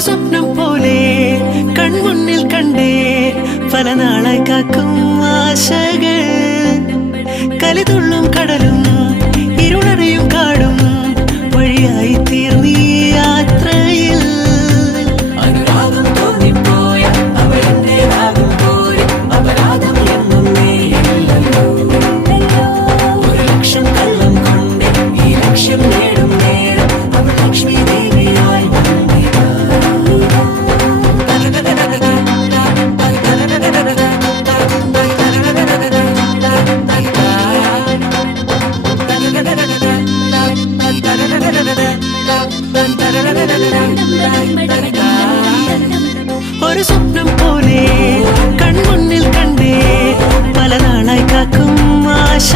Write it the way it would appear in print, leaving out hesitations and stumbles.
സ്വപ്നം പോലെ കൺമുന്നിൽ കണ്ടേ പല നാളായി കാക്കും ആശകൾ കലിതുള്ളും കടലും ഇരുളറിയും കാടും വഴിയായി തീർന്നീ യാത്രയിൽ അനുരാഗം തോന്നിപ്പോയ അവരെന്റേതാകും പോലെ അപരാധം എന്നും നീയല്ലോ ഒരു ലക്ഷം കള്ളം കൊണ്ട് ഈ ലക്ഷ്യം നേടും നേരം അവൾ ലക്ഷ്മി ദേവിയായി ഒരു സ്വപ്നം പോലെ കൺമുന്നിൽ കണ്ടേ പല നാളായി കാക്കും ആശ